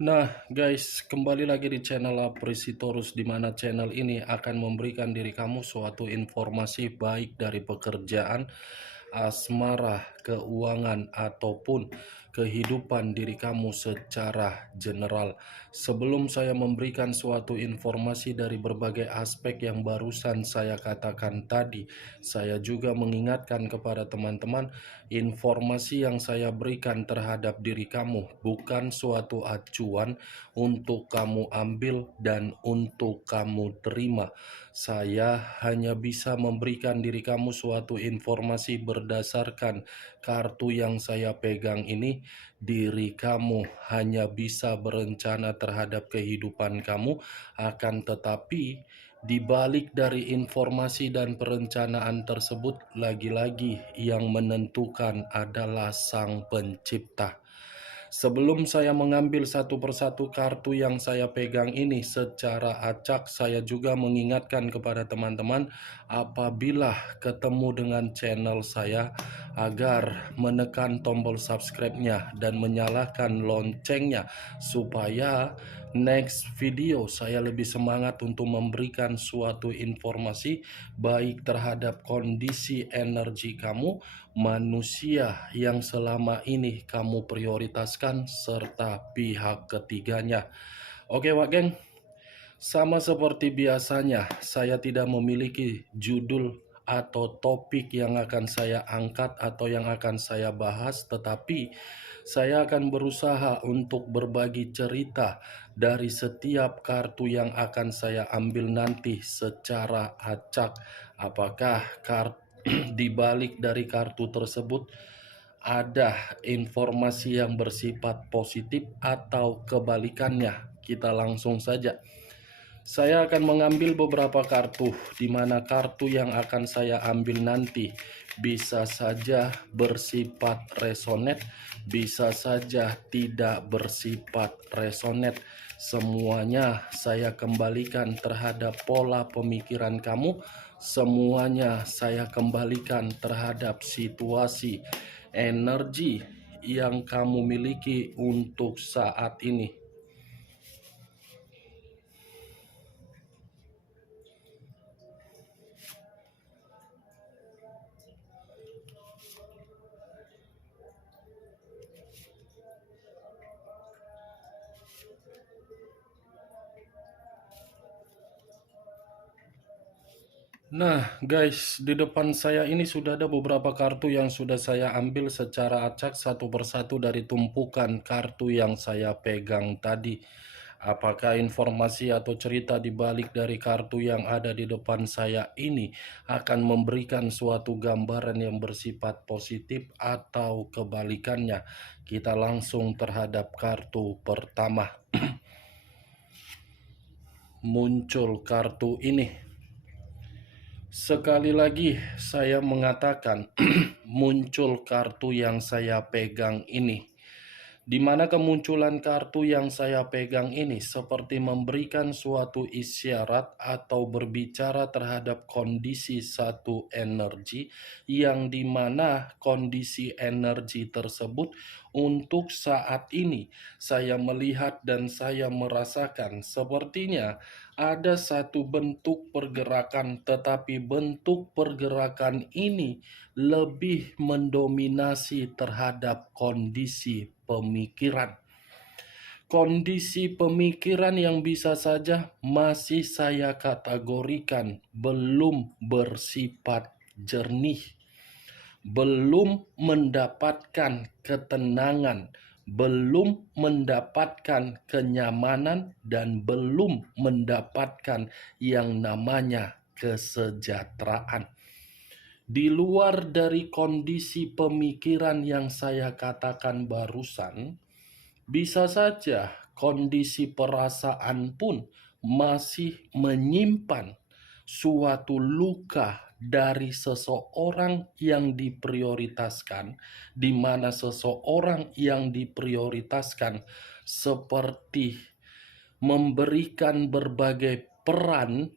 Nah, guys, kembali lagi di channel Apresitorus, di mana channel ini akan memberikan diri kamu suatu informasi baik dari pekerjaan, asmara, keuangan, ataupun kehidupan diri kamu secara general. Sebelum saya memberikan suatu informasi dari berbagai aspek yang barusan saya katakan tadi, saya juga mengingatkan kepada teman-teman, informasi yang saya berikan terhadap diri kamu bukan suatu acuan untuk kamu ambil dan untuk kamu terima. Saya hanya bisa memberikan diri kamu suatu informasi berdasarkan kartu yang saya pegang ini. Diri kamu hanya bisa berencana terhadap kehidupan kamu, akan tetapi di balik dari informasi dan perencanaan tersebut, lagi-lagi yang menentukan adalah Sang Pencipta. Sebelum saya mengambil satu persatu kartu yang saya pegang ini secara acak, saya juga mengingatkan kepada teman-teman apabila ketemu dengan channel saya agar menekan tombol subscribe-nya dan menyalakan loncengnya supaya next video saya lebih semangat untuk memberikan suatu informasi baik terhadap kondisi energi kamu, manusia yang selama ini kamu prioritaskan, serta pihak ketiganya. Oke Wak Geng, sama seperti biasanya, saya tidak memiliki judul atau topik yang akan saya angkat atau yang akan saya bahas, tetapi saya akan berusaha untuk berbagi cerita dari setiap kartu yang akan saya ambil nanti secara acak. Apakah di balik dari kartu tersebut ada informasi yang bersifat positif atau kebalikannya? Kita langsung saja. Saya akan mengambil beberapa kartu, di mana kartu yang akan saya ambil nanti bisa saja bersifat resonate, bisa saja tidak bersifat resonate. Semuanya saya kembalikan terhadap pola pemikiran kamu, semuanya saya kembalikan terhadap situasi energi yang kamu miliki untuk saat ini. Nah guys, di depan saya ini sudah ada beberapa kartu yang sudah saya ambil secara acak satu persatu dari tumpukan kartu yang saya pegang tadi. Apakah informasi atau cerita di balik dari kartu yang ada di depan saya ini akan memberikan suatu gambaran yang bersifat positif atau kebalikannya? Kita langsung terhadap kartu pertama. Muncul kartu ini. Sekali lagi saya mengatakan muncul kartu yang saya pegang ini, di mana kemunculan kartu yang saya pegang ini seperti memberikan suatu isyarat atau berbicara terhadap kondisi satu energi, yang dimana kondisi energi tersebut untuk saat ini saya melihat dan saya merasakan sepertinya ada satu bentuk pergerakan, tetapi bentuk pergerakan ini lebih mendominasi terhadap kondisi pemikiran. Kondisi pemikiran yang bisa saja masih saya kategorikan belum bersifat jernih, belum mendapatkan ketenangan, belum mendapatkan kenyamanan, dan belum mendapatkan yang namanya kesejahteraan. Di luar dari kondisi pemikiran yang saya katakan barusan, bisa saja kondisi perasaan pun masih menyimpan suatu luka dari seseorang yang diprioritaskan, di mana seseorang yang diprioritaskan seperti memberikan berbagai peran,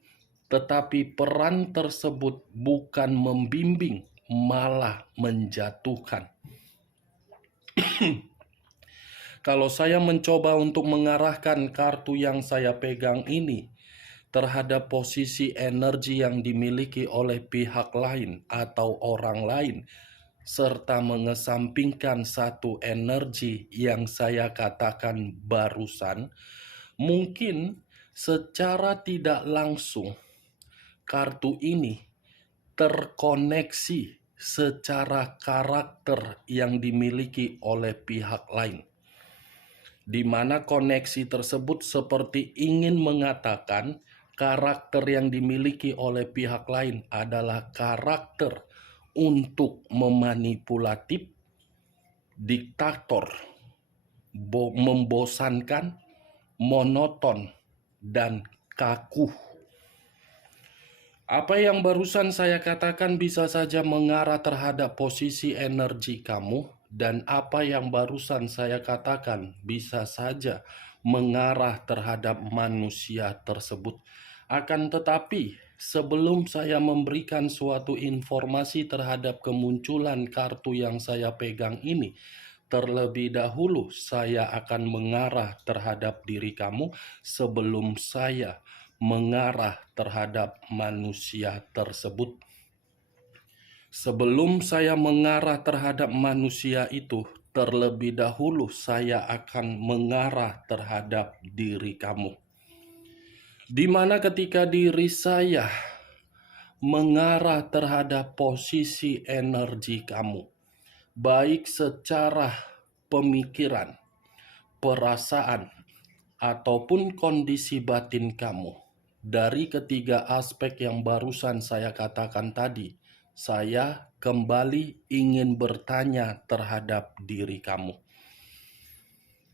tetapi peran tersebut bukan membimbing, malah menjatuhkan. Kalau saya mencoba untuk mengarahkan kartu yang saya pegang ini terhadap posisi energi yang dimiliki oleh pihak lain atau orang lain, serta mengesampingkan satu energi yang saya katakan barusan, mungkin secara tidak langsung kartu ini terkoneksi secara karakter yang dimiliki oleh pihak lain, di mana koneksi tersebut seperti ingin mengatakan karakter yang dimiliki oleh pihak lain adalah karakter untuk memanipulatif, diktator, membosankan, monoton, dan kaku. Apa yang barusan saya katakan bisa saja mengarah terhadap posisi energi kamu, dan apa yang barusan saya katakan bisa saja mengarah terhadap manusia tersebut. Akan tetapi, sebelum saya memberikan suatu informasi terhadap kemunculan kartu yang saya pegang ini, terlebih dahulu saya akan mengarah terhadap diri kamu sebelum saya mengarah terhadap manusia tersebut. Sebelum saya mengarah terhadap manusia itu, terlebih dahulu saya akan mengarah terhadap diri kamu. Di mana ketika diri saya mengarah terhadap posisi energi kamu, baik secara pemikiran, perasaan, ataupun kondisi batin kamu, dari ketiga aspek yang barusan saya katakan tadi, saya kembali ingin bertanya terhadap diri kamu.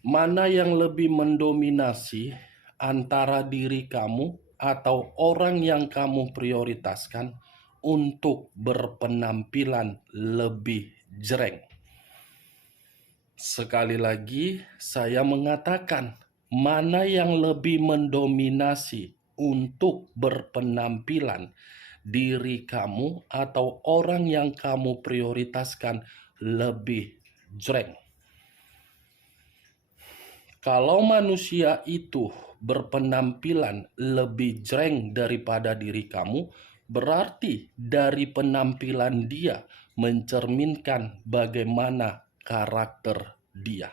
Mana yang lebih mendominasi antara diri kamu atau orang yang kamu prioritaskan untuk berpenampilan lebih jreng? Sekali lagi, saya mengatakan, mana yang lebih mendominasi untuk berpenampilan, diri kamu atau orang yang kamu prioritaskan lebih jreng? Kalau manusia itu berpenampilan lebih jreng daripada diri kamu, berarti dari penampilan dia mencerminkan bagaimana karakter dia.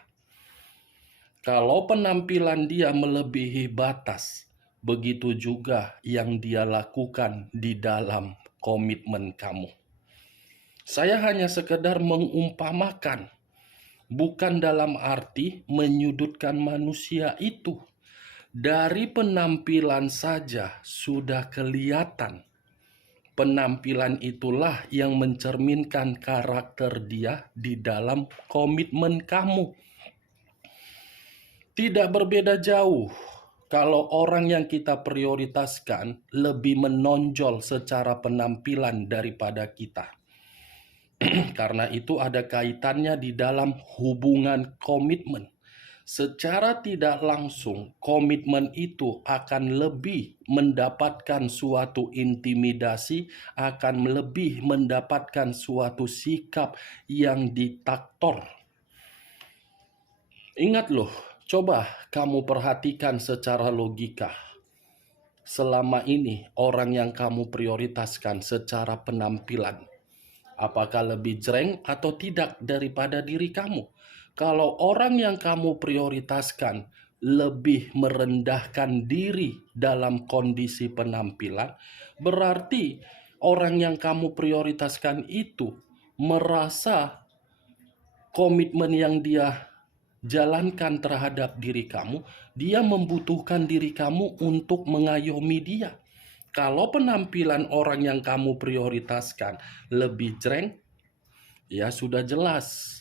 Kalau penampilan dia melebihi batas, begitu juga yang dia lakukan di dalam komitmen kamu. Saya hanya sekedar mengumpamakan, bukan dalam arti menyudutkan manusia itu. Dari penampilan saja sudah kelihatan. Penampilan itulah yang mencerminkan karakter dia di dalam komitmen kamu. Tidak berbeda jauh kalau orang yang kita prioritaskan lebih menonjol secara penampilan daripada kita. Karena itu ada kaitannya di dalam hubungan komitmen. Secara tidak langsung, komitmen itu akan lebih mendapatkan suatu intimidasi, akan lebih mendapatkan suatu sikap yang diktator. Ingat loh, coba kamu perhatikan secara logika. Selama ini orang yang kamu prioritaskan secara penampilan, apakah lebih jreng atau tidak daripada diri kamu? Kalau orang yang kamu prioritaskan lebih merendahkan diri dalam kondisi penampilan, berarti orang yang kamu prioritaskan itu merasa komitmen yang dia jalankan terhadap diri kamu, dia membutuhkan diri kamu untuk mengayomi dia. Kalau penampilan orang yang kamu prioritaskan lebih jreng, ya sudah jelas.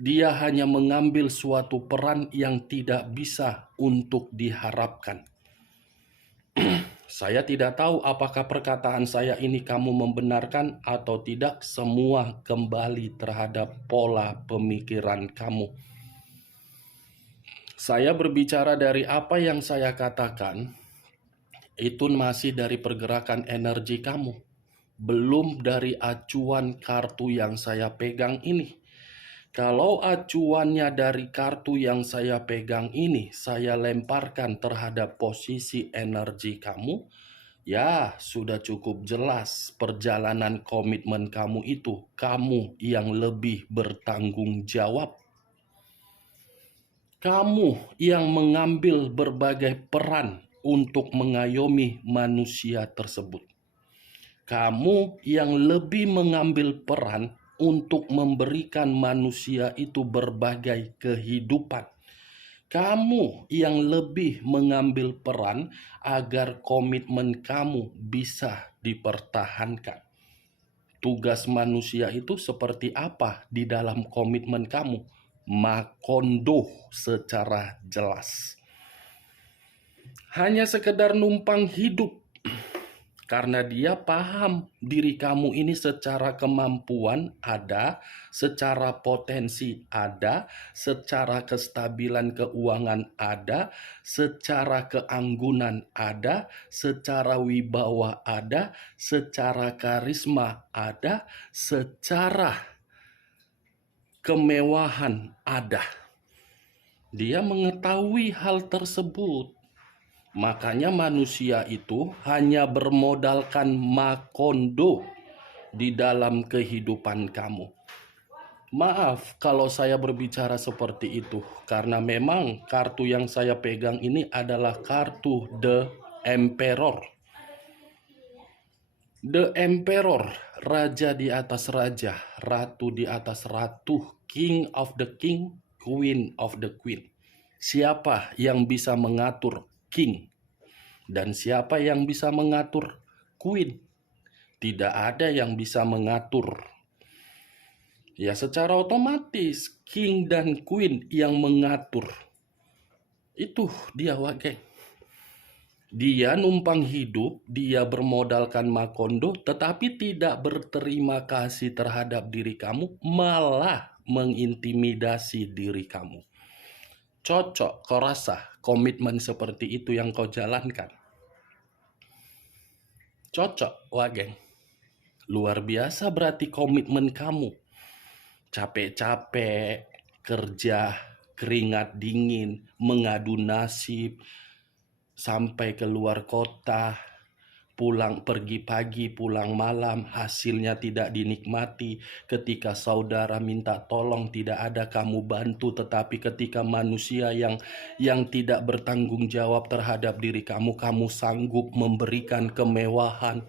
Dia hanya mengambil suatu peran yang tidak bisa untuk diharapkan. Saya tidak tahu apakah perkataan saya ini kamu membenarkan atau tidak. Semua kembali terhadap pola pemikiran kamu. Saya berbicara dari apa yang saya katakan, itu masih dari pergerakan energi kamu. Belum dari acuan kartu yang saya pegang ini. Kalau acuannya dari kartu yang saya pegang ini, saya lemparkan terhadap posisi energi kamu, ya sudah cukup jelas perjalanan komitmen kamu itu. Kamu yang lebih bertanggung jawab. Kamu yang mengambil berbagai peran untuk mengayomi manusia tersebut. Kamu yang lebih mengambil peran untuk memberikan manusia itu berbagai kehidupan. Kamu yang lebih mengambil peran agar komitmen kamu bisa dipertahankan. Tugas manusia itu seperti apa di dalam komitmen kamu? Makondo secara jelas. Hanya sekedar numpang hidup. Karena dia paham diri kamu ini secara kemampuan ada, secara potensi ada, secara kestabilan keuangan ada, secara keanggunan ada, secara wibawa ada, secara karisma ada, secara kemewahan ada. Dia mengetahui hal tersebut. Makanya manusia itu hanya bermodalkan makondo di dalam kehidupan kamu. Maaf kalau saya berbicara seperti itu, karena memang kartu yang saya pegang ini adalah kartu The Emperor. The Emperor, raja di atas raja, ratu di atas ratu, king of the king, queen of the queen. Siapa yang bisa mengatur king? Dan siapa yang bisa mengatur queen? Tidak ada yang bisa mengatur. Ya secara otomatis king dan queen yang mengatur. Itu dia wage. Dia numpang hidup, dia bermodalkan makondo, tetapi tidak berterima kasih terhadap diri kamu, malah mengintimidasi diri kamu. Cocok kau rasa komitmen seperti itu yang kau jalankan? Cocok, wageng. Luar biasa berarti komitmen kamu. Capek-capek, kerja, keringat dingin, mengadu nasib, sampai keluar kota, pulang pergi pagi, pulang malam, hasilnya tidak dinikmati. Ketika saudara minta tolong, tidak ada kamu bantu. Tetapi ketika manusia yang tidak bertanggung jawab terhadap diri kamu, kamu sanggup memberikan kemewahan.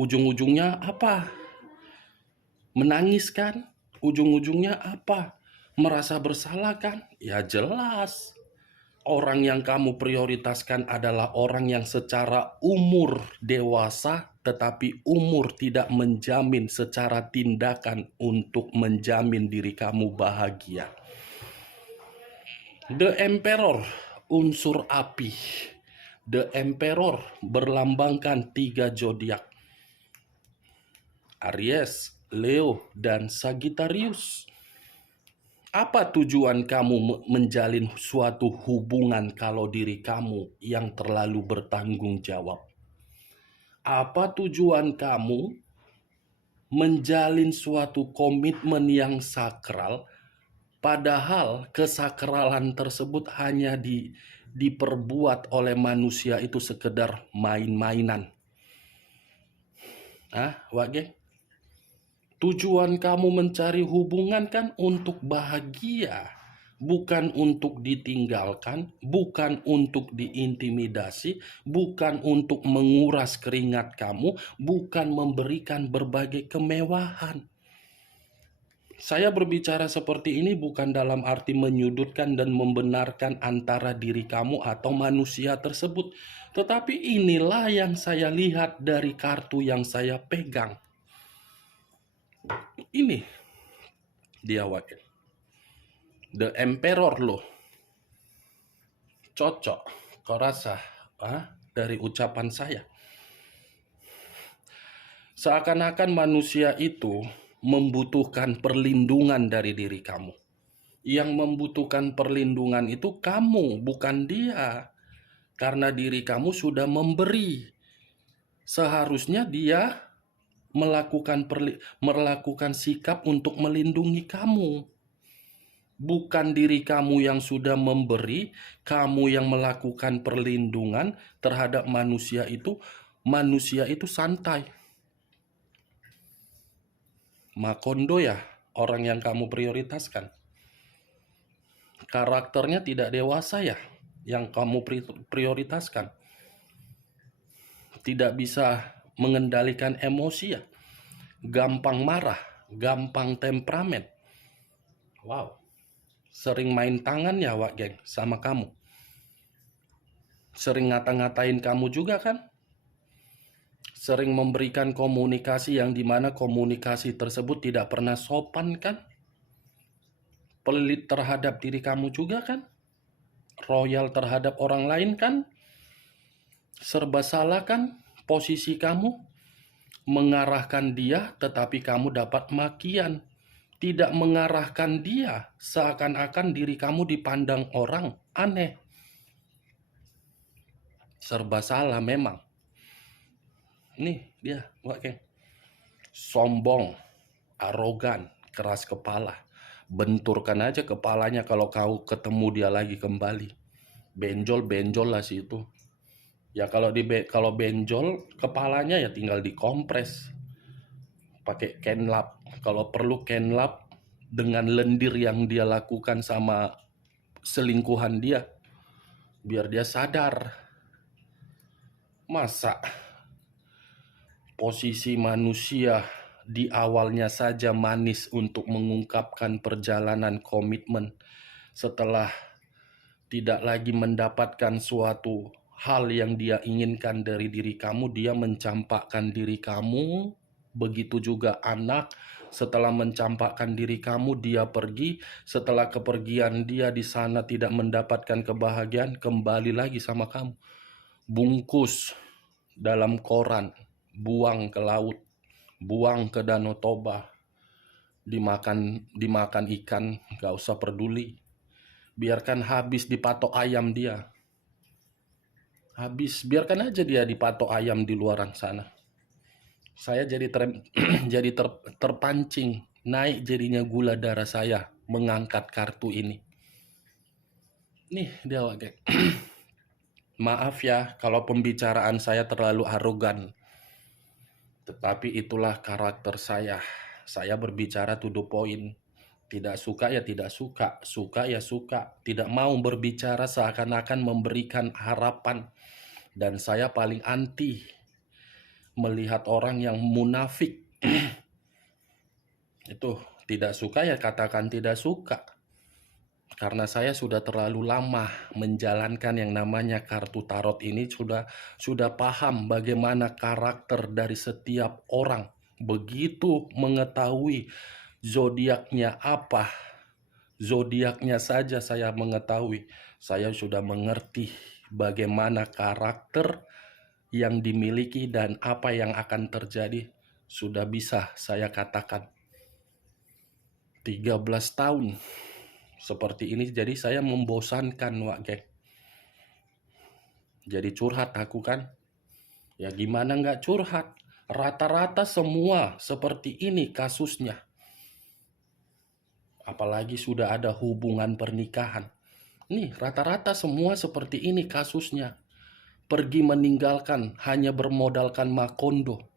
Ujung-ujungnya apa? Menangis kan? Ujung-ujungnya apa? Merasa bersalah kan? Ya jelas. Orang yang kamu prioritaskan adalah orang yang secara umur dewasa, tetapi umur tidak menjamin secara tindakan untuk menjamin diri kamu bahagia. The Emperor, unsur api. The Emperor berlambangkan 3 zodiak. Aries, Leo, dan Sagittarius. Apa tujuan kamu menjalin suatu hubungan kalau diri kamu yang terlalu bertanggung jawab? Apa tujuan kamu menjalin suatu komitmen yang sakral, padahal kesakralan tersebut hanya diperbuat oleh manusia itu sekedar main-mainan? Wage? Tujuan kamu mencari hubungan kan untuk bahagia, bukan untuk ditinggalkan, bukan untuk diintimidasi, bukan untuk menguras keringat kamu, bukan memberikan berbagai kemewahan. Saya berbicara seperti ini bukan dalam arti menyudutkan dan membenarkan antara diri kamu atau manusia tersebut, tetapi inilah yang saya lihat dari kartu yang saya pegang. Ini dia wakil The Emperor loh. Cocok kau rasa dari ucapan saya? Seakan-akan manusia itu membutuhkan perlindungan dari diri kamu. Yang membutuhkan perlindungan itu kamu, bukan dia. Karena diri kamu sudah memberi. Seharusnya dia melakukan sikap untuk melindungi kamu. Bukan diri kamu yang sudah memberi, kamu yang melakukan perlindungan terhadap manusia itu santai. Makondo ya, orang yang kamu prioritaskan. Karakternya tidak dewasa ya, yang kamu prioritaskan. Tidak bisa mengendalikan emosi ya, gampang marah, gampang temperamen. Wow. Sering main tangan ya Wak Geng sama kamu. Sering ngata-ngatain kamu juga kan? Sering memberikan komunikasi yang dimana komunikasi tersebut tidak pernah sopan kan? Pelit terhadap diri kamu juga kan? Royal terhadap orang lain kan? Serba salah kan? Posisi kamu mengarahkan dia tetapi kamu dapat makian. Tidak mengarahkan dia, seakan-akan diri kamu dipandang orang aneh. Serba salah memang. Nih dia, Wak Geng. Sombong, arogan, keras kepala. Benturkan aja kepalanya kalau kau ketemu dia lagi kembali. Benjol lah sih itu. Ya kalau benjol kepalanya ya tinggal dikompres. Pakai kenlap. Kalau perlu kenlap dengan lendir yang dia lakukan sama selingkuhan dia, biar dia sadar. Masa posisi manusia di awalnya saja manis untuk mengungkapkan perjalanan komitmen, setelah tidak lagi mendapatkan suatu hal yang dia inginkan dari diri kamu, dia mencampakkan diri kamu. Begitu juga anak, setelah mencampakkan diri kamu, dia pergi. Setelah kepergian dia di sana tidak mendapatkan kebahagiaan, kembali lagi sama kamu. Bungkus dalam koran, buang ke laut, buang ke Danau Toba, dimakan ikan, gak usah peduli. Biarkan habis dipatok ayam dia. Habis, biarkan aja dia dipatok ayam di luaran sana. Saya jadi terpancing, naik jadinya gula darah saya mengangkat kartu ini. Nih dia Wak. Maaf ya kalau pembicaraan saya terlalu arogan. Tetapi itulah karakter saya. Saya berbicara to the point. Tidak suka ya tidak suka, suka ya suka. Tidak mau berbicara seakan-akan memberikan harapan. Dan saya paling anti melihat orang yang munafik. Itu tidak suka ya katakan tidak suka. Karena saya sudah terlalu lama menjalankan yang namanya kartu tarot ini, sudah paham bagaimana karakter dari setiap orang. Begitu mengetahui zodiaknya apa, zodiaknya saja saya mengetahui. Saya sudah mengerti bagaimana karakter yang dimiliki dan apa yang akan terjadi. Sudah bisa saya katakan. 13 tahun seperti ini, jadi saya membosankan Wak Geng. Jadi curhat aku kan. Ya gimana nggak curhat? Rata-rata semua seperti ini kasusnya. Apalagi sudah ada hubungan pernikahan. Nih rata-rata semua seperti ini kasusnya. Pergi meninggalkan hanya bermodalkan makondo.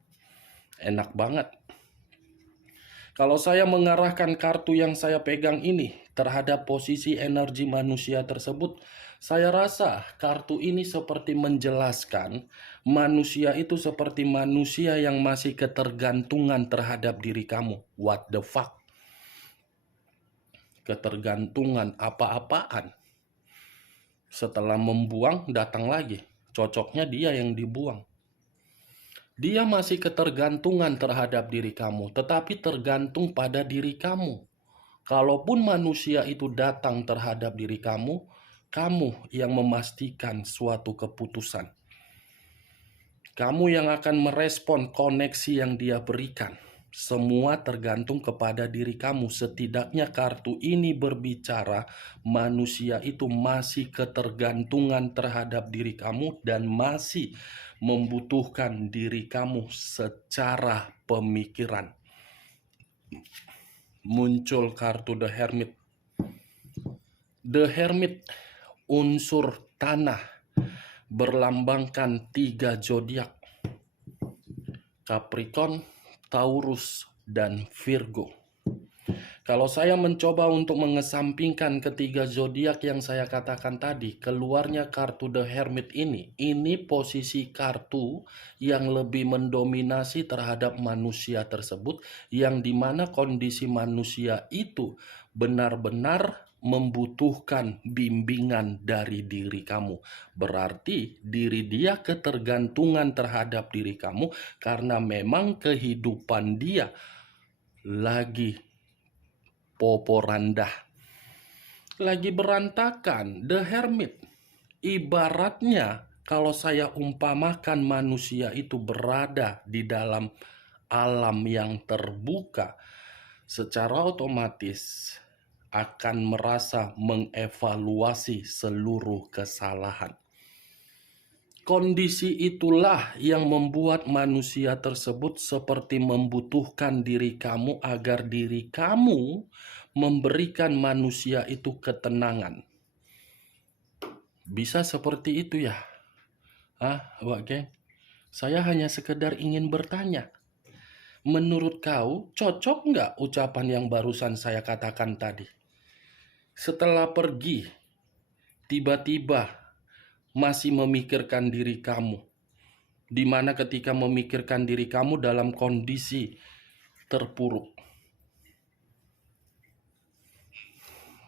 Enak banget. Kalau saya mengarahkan kartu yang saya pegang ini terhadap posisi energi manusia tersebut, saya rasa kartu ini seperti menjelaskan manusia itu seperti manusia yang masih ketergantungan terhadap diri kamu. What the fuck? Ketergantungan apa-apaan? Setelah membuang, datang lagi. Cocoknya dia yang dibuang. Dia masih ketergantungan terhadap diri kamu, tetapi tergantung pada diri kamu. Kalaupun manusia itu datang terhadap diri kamu, kamu yang memastikan suatu keputusan. Kamu yang akan merespon koneksi yang dia berikan. Semua tergantung kepada diri kamu. Setidaknya kartu ini berbicara manusia itu masih ketergantungan terhadap diri kamu dan masih membutuhkan diri kamu secara pemikiran. Muncul kartu The Hermit. The Hermit, unsur tanah, berlambangkan 3 zodiak: Capricorn, Taurus, dan Virgo. Kalau saya mencoba untuk mengesampingkan ketiga zodiak yang saya katakan tadi, keluarnya kartu The Hermit ini posisi kartu yang lebih mendominasi terhadap manusia tersebut, yang dimana kondisi manusia itu benar-benar membutuhkan bimbingan dari diri kamu. Berarti diri dia ketergantungan terhadap diri kamu karena memang kehidupan dia lagi poporandah, lagi berantakan. The Hermit ibaratnya, kalau saya umpamakan manusia itu berada di dalam alam yang terbuka, secara otomatis akan merasa mengevaluasi seluruh kesalahan. Kondisi itulah yang membuat manusia tersebut seperti membutuhkan diri kamu agar diri kamu memberikan manusia itu ketenangan. Bisa seperti itu ya? Wak geng? Saya hanya sekedar ingin bertanya. Menurut kau, cocok nggak ucapan yang barusan saya katakan tadi? Setelah pergi, tiba-tiba masih memikirkan diri kamu, di mana ketika memikirkan diri kamu dalam kondisi terpuruk,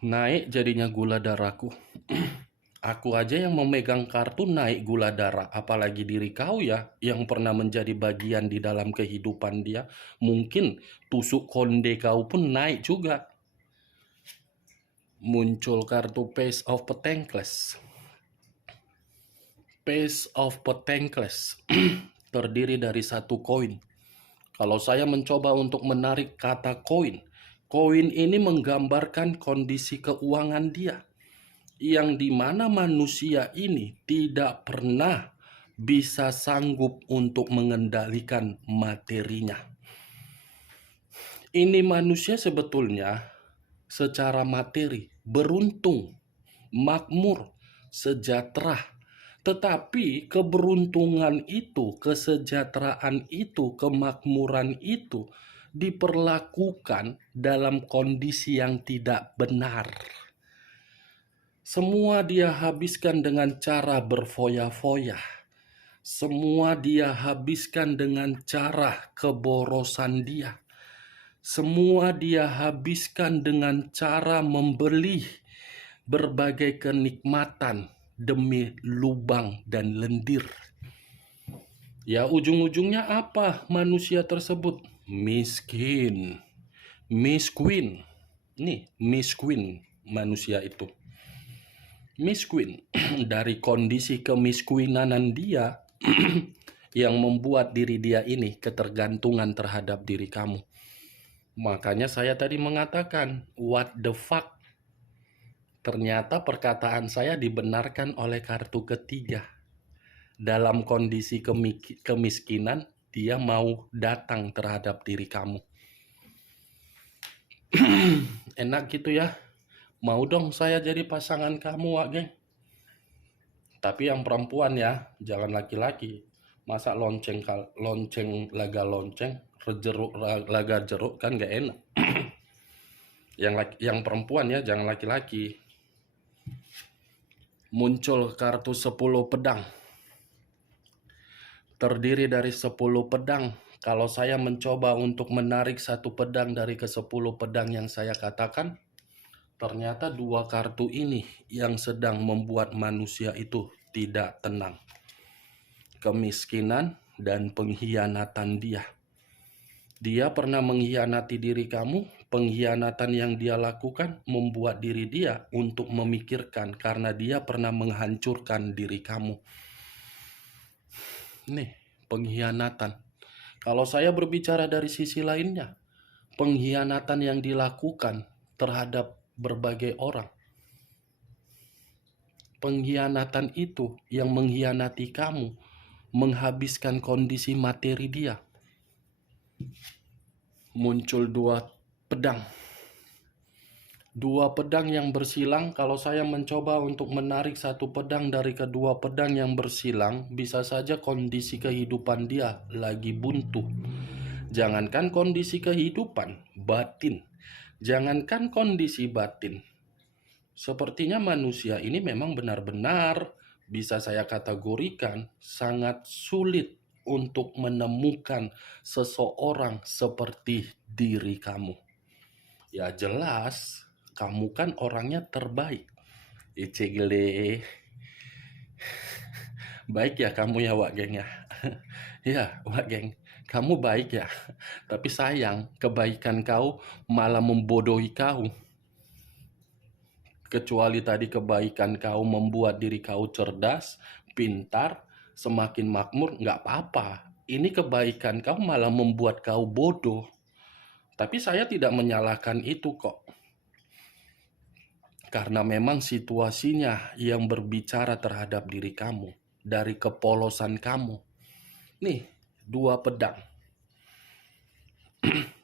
naik jadinya gula darahku. Aku aja yang memegang kartu naik gula darah, apalagi diri kau ya, yang pernah menjadi bagian di dalam kehidupan dia. Mungkin tusuk konde kau pun naik juga. Muncul kartu Page of Pentacles. Page of Pentacles terdiri dari 1 koin. Kalau saya mencoba untuk menarik kata koin, koin ini menggambarkan kondisi keuangan dia, yang dimana manusia ini tidak pernah bisa sanggup untuk mengendalikan materinya. Ini manusia sebetulnya secara materi beruntung, makmur, sejahtera. Tetapi keberuntungan itu, kesejahteraan itu, kemakmuran itu diperlakukan dalam kondisi yang tidak benar. Semua dia habiskan dengan cara berfoya-foya. Semua dia habiskan dengan cara keborosan dia. Semua dia habiskan dengan cara membeli berbagai kenikmatan demi lubang dan lendir. Ya, ujung-ujungnya apa manusia tersebut? Miskin. Miskin. Nih, miskin manusia itu. Miskin. Dari kondisi kemiskinanan dia yang membuat diri dia ini ketergantungan terhadap diri kamu. Makanya saya tadi mengatakan, what the fuck? Ternyata perkataan saya dibenarkan oleh kartu ketiga. Dalam kondisi kemiskinan, dia mau datang terhadap diri kamu. Enak gitu ya. Mau dong saya jadi pasangan kamu, Wak geng. Tapi yang perempuan ya, jangan laki-laki. Masa lonceng laga lonceng, jeruk laga jeruk, kan gak enak. Yang perempuan ya, jangan laki-laki. Muncul kartu 10 pedang. Terdiri dari 10 pedang. Kalau saya mencoba untuk menarik 1 pedang dari ke-10 pedang yang saya katakan, ternyata 2 kartu ini yang sedang membuat manusia itu tidak tenang. Kemiskinan dan pengkhianatan dia. Dia pernah mengkhianati diri kamu. Pengkhianatan yang dia lakukan membuat diri dia untuk memikirkan, karena dia pernah menghancurkan diri kamu. Nih, pengkhianatan. Kalau saya berbicara dari sisi lainnya, pengkhianatan yang dilakukan terhadap berbagai orang. Pengkhianatan itu yang mengkhianati kamu menghabiskan kondisi materi dia. Muncul pedang. Dua pedang yang bersilang. Kalau saya mencoba untuk menarik satu pedang dari kedua pedang yang bersilang, bisa saja kondisi kehidupan dia lagi buntu. Jangankan kondisi kehidupan, batin. Jangankan kondisi batin. Sepertinya manusia ini memang benar-benar bisa saya kategorikan sangat sulit untuk menemukan seseorang seperti diri kamu. Ya jelas, kamu kan orangnya terbaik. Icegele. Baik ya kamu ya Wak Geng ya. Ya Wak Geng, kamu baik ya. Tapi sayang, kebaikan kau malah membodohi kau. Kecuali tadi kebaikan kau membuat diri kau cerdas, pintar, semakin makmur, nggak apa-apa. Ini kebaikan kau malah membuat kau bodoh. Tapi saya tidak menyalahkan itu kok. Karena memang situasinya yang berbicara terhadap diri kamu. Dari kepolosan kamu. Nih, dua pedang.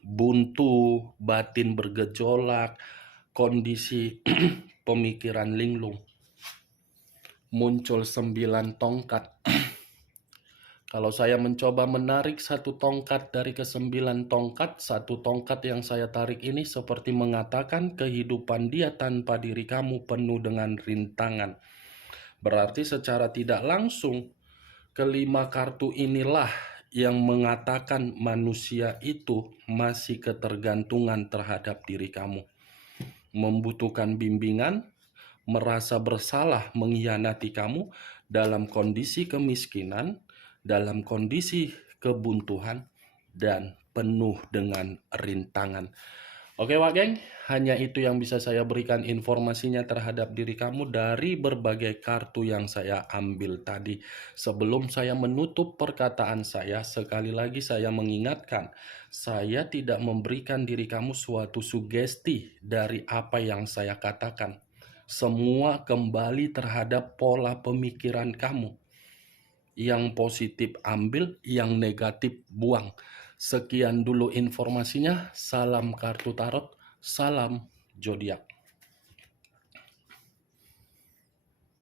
Buntu, batin bergejolak, kondisi pemikiran linglung. Muncul 9 tongkat. Kalau saya mencoba menarik satu tongkat dari ke-9 tongkat, satu tongkat yang saya tarik ini seperti mengatakan kehidupan dia tanpa diri kamu penuh dengan rintangan. Berarti secara tidak langsung, kelima kartu inilah yang mengatakan manusia itu masih ketergantungan terhadap diri kamu. Membutuhkan bimbingan, merasa bersalah mengkhianati kamu dalam kondisi kemiskinan, dalam kondisi kebuntuan, dan penuh dengan rintangan. Oke Wak Geng, hanya itu yang bisa saya berikan informasinya terhadap diri kamu dari berbagai kartu yang saya ambil tadi. Sebelum saya menutup perkataan saya, sekali lagi saya mengingatkan, saya tidak memberikan diri kamu suatu sugesti dari apa yang saya katakan. Semua kembali terhadap pola pemikiran kamu. Yang positif ambil, yang negatif buang. Sekian dulu informasinya. Salam kartu tarot, salam zodiak.